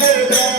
Yeah.